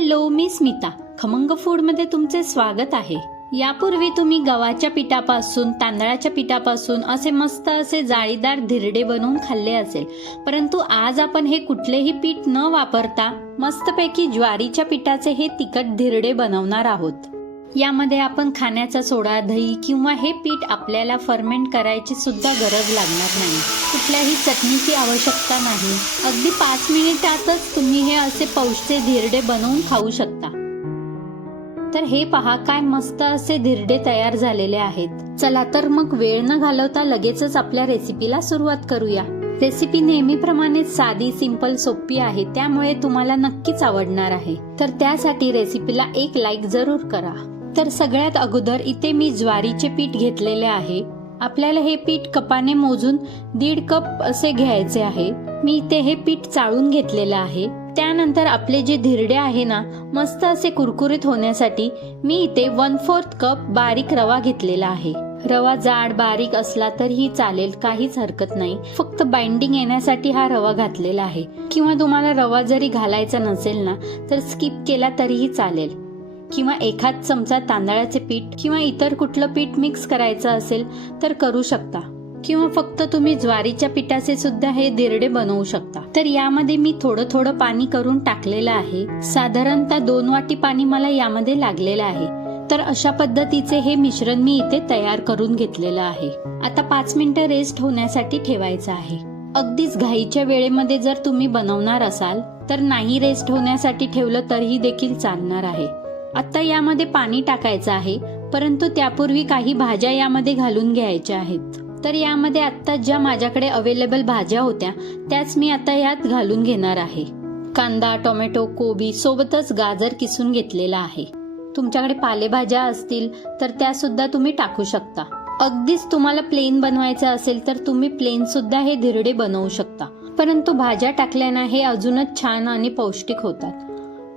Hello, मी स्मिता. खमंग फूडमध्ये तुमचे स्वागत आहे. यापूर्वी तुम्ही गव्हाच्या पिठापासून, तांदळाच्या पिठापासून असे मस्त असे जाळीदार धिरडे बनवून खाल्ले असेल, परंतु आज आपण हे कुठलेही पीठ न वापरता मस्तपैकी ज्वारीच्या पिठाचे हे तिखट धिरडे बनवणार आहोत. यामध्ये आपण खाण्याचा सोडा, दही किंवा हे पीठ आपल्याला फर्मेंट करायची सुद्धा गरज लागणार नाही. कुठल्याही चटणीची आवश्यकता नाही. अगदी 5 मिनिटातच तुम्ही हे असे पौष्टिक धिरडे बनवून खाऊ शकता. तर हे पहा, काय मस्त असे धिरडे तयार झालेले आहेत. चला तर मग वेळ न घालवता लगेचच आपल्या रेसिपीला सुरुवात करूया. रेसिपी नेहमीप्रमाणे साधी, सिंपल, सोपी आहे, त्यामुळे तुम्हाला नक्कीच आवडणार आहे. तर त्यासाठी रेसिपीला एक लाईक जरूर करा. तर सगळ्यात अगोदर इथे मी ज्वारीचे पीठ घेतलेले आहे. आपल्याला हे पीठ कपाने मोजून 1.5 कप असे घ्यायचे आहे. मी इथे हे पीठ चाळून घेतलेले आहे. त्यानंतर आपले जे धिरडे आहे ना, मस्त असे कुरकुरीत होण्यासाठी मी इथे 1/4 कप बारीक रवा घेतलेला आहे. रवा जाड बारीक असला तरीही चालेल, काहीच हरकत नाही. फक्त बाइंडिंग येण्यासाठी हा रवा घातलेला आहे. किंवा तुम्हाला रवा जरी घालायचा नसेल ना, तर स्किप केला तरीही चालेल. किंवा एखाद चमचा तांदळाचे पीठ किंवा इतर कुठलं पीठ मिक्स करायचं असेल तर करू शकता. किंवा फक्त तुम्ही ज्वारीच्या पिठाचे सुद्धा हे धिरडे बनवू शकता. तर यामध्ये मी थोडं थोडं पाणी करून टाकलेलं आहे. साधारणतः 2 वाटी पाणी मला यामध्ये लागलेलं आहे. तर अशा पद्धतीचे हे मिश्रण मी इथे तयार करून घेतलेलं आहे. आता 5 मिनिटं रेस्ट होण्यासाठी ठेवायचं आहे. अगदीच घाईच्या वेळेमध्ये जर तुम्ही बनवणार असाल तर नाही रेस्ट होण्यासाठी ठेवलं तरीही देखील चालणार आहे. आता यामध्ये पाणी टाकायचं आहे, परंतु त्यापूर्वी काही भाज्या यामध्ये घालून घ्यायच्या आहेत. तर यामध्ये आता ज्या माझ्याकडे अवेलेबल भाज्या होत्या त्याच मी आता यात घालून घेणार आहे. कांदा, टोमॅटो, कोबी सोबतच गाजर किसून घेतलेला आहे. तुमच्याकडे पालेभाज्या असतील तर त्या सुद्धा तुम्ही टाकू शकता. अगदीच तुम्हाला प्लेन बनवायचं असेल तर तुम्ही प्लेन सुद्धा हे धिरडे बनवू शकता. परंतु भाज्या टाकल्याने हे अजूनच छान आणि पौष्टिक होतात.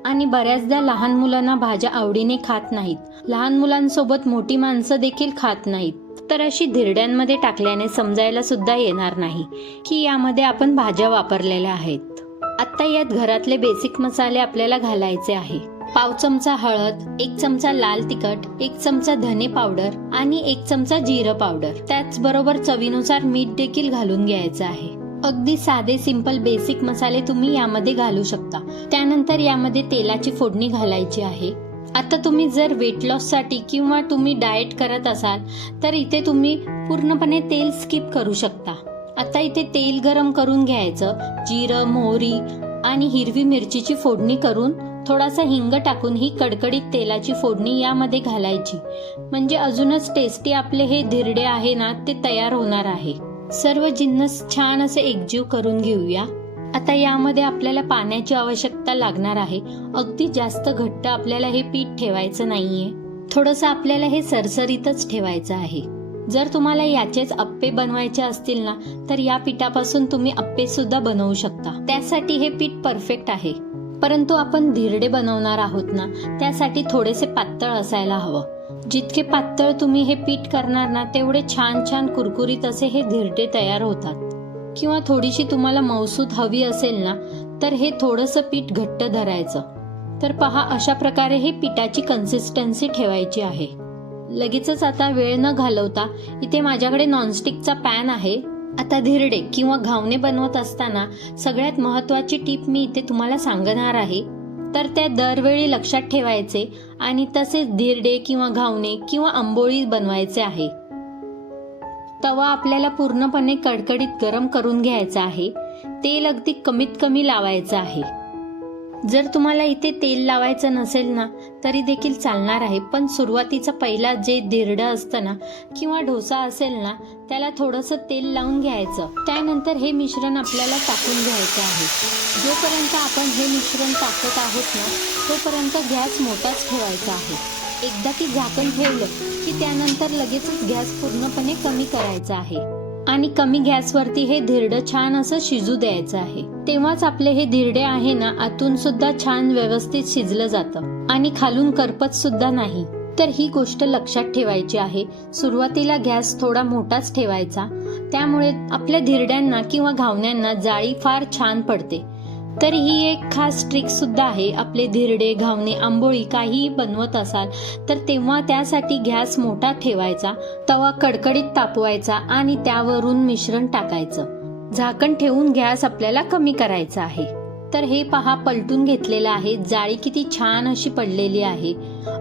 आणि बऱ्याचदा लहान मुलांना भाज्या आवडीने खात नाहीत. लहान मुलांसोबत मोठी माणसं देखील खात नाहीत. तर अशी धिरड्यांमध्ये टाकल्याने समजायला सुद्धा येणार नाही की यामध्ये आपण भाज्या वापरलेल्या आहेत. आता यात घरातले बेसिक मसाले आपल्याला घालायचे आहे. 1/2 चमचा हळद, 1 चमचा लाल तिखट, 1 चमचा धने पावडर आणि 1 चमचा जिरं पावडर. त्याचबरोबर चवीनुसार मीठ देखील घालून घ्यायचं आहे. अगदी साधे सिंपल बेसिक मसाले तुम्ही यामध्ये घालू शकता. त्यानंतर यामध्ये तेलाची फोडणी घालायची आहे. आता तुम्ही जर वेट लॉस साठी किंवा तुम्ही डाएट करत असाल तर इथे तुम्ही पूर्णपणे तेल स्किप करू शकता. आता इथे तेल गरम करून घ्यायचं. जिरं, मोहरी आणि हिरवी मिरचीची फोडणी करून थोडासा हिंग टाकून ही कडकडीत तेलाची फोडणी यामध्ये घालायची. म्हणजे अजूनच टेस्टी आपले हे धिरडे आहे ना, ते तयार होणार आहे. सर्व जिन्नस छान असे एकजीव करून घेऊया. आता यामध्ये आपल्याला पाण्याची आवश्यकता लागणार आहे. अगदी जास्त घट्ट आपल्याला हे पीठ ठेवायचं नाहीये. थोडंसं आपल्याला हे सरसरीतच ठेवायचं आहे. जर तुम्हाला याचेच अप्पे बनवायचे असतील ना, तर या पिठापासून तुम्ही अप्पे सुद्धा बनवू शकता. त्यासाठी हे पीठ परफेक्ट आहे. परंतु आपण धिरडे बनवणार आहोत ना, त्यासाठी थोडेसे पातळ असायला हवं. जितके पातळ तुम्ही हे पीठ करणार ना, तेवढे छान छान कुरकुरीत असे हे धिरडे तयार होतात. किंवा थोडीशी तुम्हाला मऊसूत हवी असेल ना, तर हे थोडंसं पीठ घट्ट धरायचं. तर पहा, अशा प्रकारे हे पिठाची कन्सिस्टन्सी ठेवायची आहे. लगेचच आता वेळ न घालवता इथे माझ्याकडे नॉनस्टिकचा पॅन आहे. आता धिरडे किंवा घावणे बनवत असताना सगळ्यात महत्वाची टीप मी इथे तुम्हाला सांगणार आहे. तर त्या दरवेळी लक्षात ठेवायचे आणि तसेच धिरडे किंवा घावणे किंवा आंबोळी बनवायचे आहे. तवा आपल्याला पूर्णपणे कडकडीत गरम करून घ्यायचा आहे. तेल अगदी कमीत कमी लावायचं आहे. जर तुम्हाला इथे तेल लावायचं नसेल ना, तरी देखील चालणार आहे. पण सुरुवातीचा पहिला जे धिरडं असतं ना किंवा डोसा असेल ना, त्याला थोडंसं तेल लावून घ्यायचं. त्यानंतर हे मिश्रण आपल्याला टाकून घ्यायचं आहे. जोपर्यंत आपण हे मिश्रण टाकत आहोत ना, तोपर्यंत गॅस मोठाच ठेवायचा आहे. एकदा की झाकण ठेवलं की त्यानंतर लगेचच गॅस पूर्णपणे कमी करायचा आहे. आणि कमी गॅसवरती हे धिरडं छान असं शिजू द्यायचं आहे. तेव्हाच आपले हे धिरडे आहे ना, आतून सुद्धा छान व्यवस्थित शिजलं जातं आणि खालून करपत सुद्धा नाही. तर ही गोष्ट लक्षात ठेवायची आहे. सुरुवातीला गॅस थोडा मोठाच ठेवायचा. त्यामुळे आपल्या धिरड्यांना किंवा घावण्यांना जाळी फार छान पडते. तर ही एक खास ट्रिक सुद्धा आहे. आपले धिरडे, घावणे, आंबोळी काहीही बनवत असाल तर तेव्हा त्यासाठी गॅस मोठा ठेवायचा, तवा कडकडीत तापवायचा आणि त्यावरून मिश्रण टाकायचं. झाकण ठेवून गॅस आपल्याला कमी करायचा आहे. तर हे पहा, पलटून घेतलेलं आहे. जाळी किती छान अशी पडलेली आहे.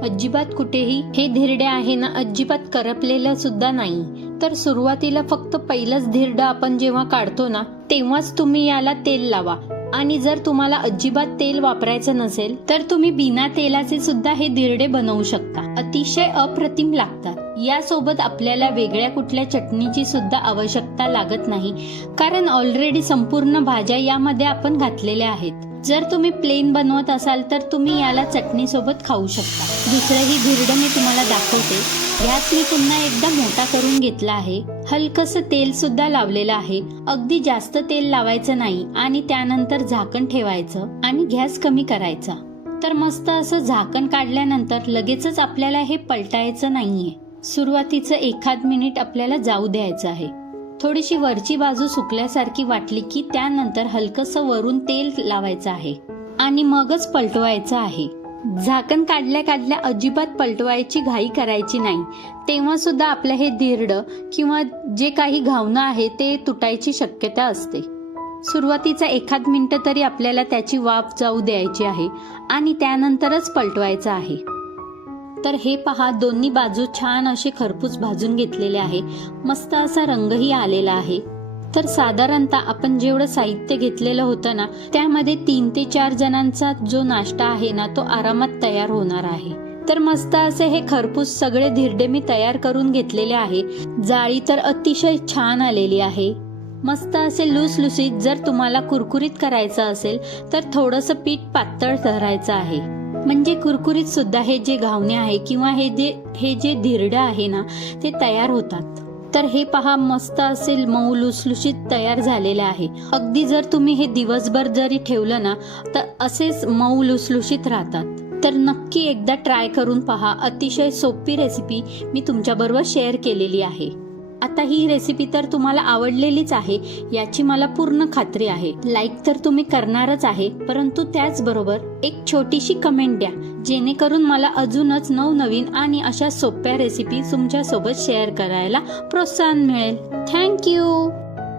अजिबात कुठेही हे धिरडे आहे ना, अजिबात करपलेलं सुद्धा नाही. तर सुरुवातीला फक्त पहिलंच धिरडं आपण जेव्हा काढतो ना, तेव्हाच तुम्ही याला तेल लावा. आणि जर तुम्हाला अजिबात तेल वापरायचं नसेल तर तुम्ही बिना तेलाचे सुद्धा हे धिरडे बनवू शकता. अतिशय अप्रतिम लागतात. यासोबत आपल्याला वेगळ्या कुठल्या चटणीची सुद्धा आवश्यकता लागत नाही, कारण ऑलरेडी संपूर्ण भाज्या यामध्ये आपण घातलेल्या आहेत. जर तुम्ही प्लेन बनवत असाल तर तुम्ही याला चटणी सोबत खाऊ शकता. दुसरंही धिरडं मी तुम्हाला दाखवते. गॅस मी पुन्हा एकदा मोठा करून घेतला आहे. हलकसं तेल सुद्धा लावलेलं आहे. अगदी जास्त तेल लावायचं नाही आणि त्यानंतर झाकण ठेवायचं आणि गॅस कमी करायचा. तर मस्त असं झाकण काढल्यानंतर लगेचच आपल्याला हे पलटायचं नाहीये. सुरुवातीचं 1 मिनिट आपल्याला जाऊ द्यायचं आहे. थोडीशी वरची बाजू सुकल्यासारखी वाटली की त्यानंतर हलकसं वरून तेल लावायचं आहे आणि मगच पलटवायचं आहे. झाकण काढल्या काढल्या अजिबात पलटवायची घाई करायची नाही. तेव्हा सुद्धा आपलं हे धिरडं किंवा जे काही घावणं आहे ते तुटायची शक्यता असते. सुरुवातीचा 1 मिनिट तरी आपल्याला त्याची वाफ जाऊ द्यायची आहे आणि त्यानंतरच पलटवायचं आहे. तर हे पहा, दोन्ही बाजू छान असे खरपूस भाजून घेतलेले आहे. मस्त असा रंगही आलेला आहे. तर साधारणतः आपण जेवढं साहित्य घेतलेलं होतं ना, त्यामध्ये 3 ते 4 जणांचा जो नाश्ता आहे ना, तो आरामात तयार होणार आहे. तर मस्त असे हे खरपूस सगळे धिरडे मी तयार करून घेतलेले आहे. जाळी तर अतिशय छान आलेली आहे. मस्त असे लुसलुसीत. जर तुम्हाला कुरकुरीत करायचं असेल तर थोडंसं पीठ पातळ धरायचं आहे, म्हणजे कुरकुरीत सुद्धा हे जे घावणे आहे किंवा हे जे धिरडं आहे ना, ते तयार होतात. तर हे पहा, मस्त असेल मऊ लुसलुशीत तयार झालेले आहे. अगदी जर तुम्ही हे दिवसभर जरी ठेवलं ना, तर असेच मऊ लुसलुशीत राहतात. तर नक्की एकदा ट्राय करून पहा. अतिशय सोपी रेसिपी मी तुमच्याबरोबर शेअर केलेली आहे. आता ही रेसिपी तर तुम्हाला आवडलेलीच आहे याची मला पूर्ण खात्री आहे. लाईक तर तुम्ही करणारच आहे, परंतु त्याचबरोबर एक छोटीशी कमेंट द्या, जेणेकरून मला अजूनच नवनवीन आणि अशा सोप्या रेसिपी तुमच्या सोबत शेअर करायला प्रोत्साहन मिळेल. थँक्यू.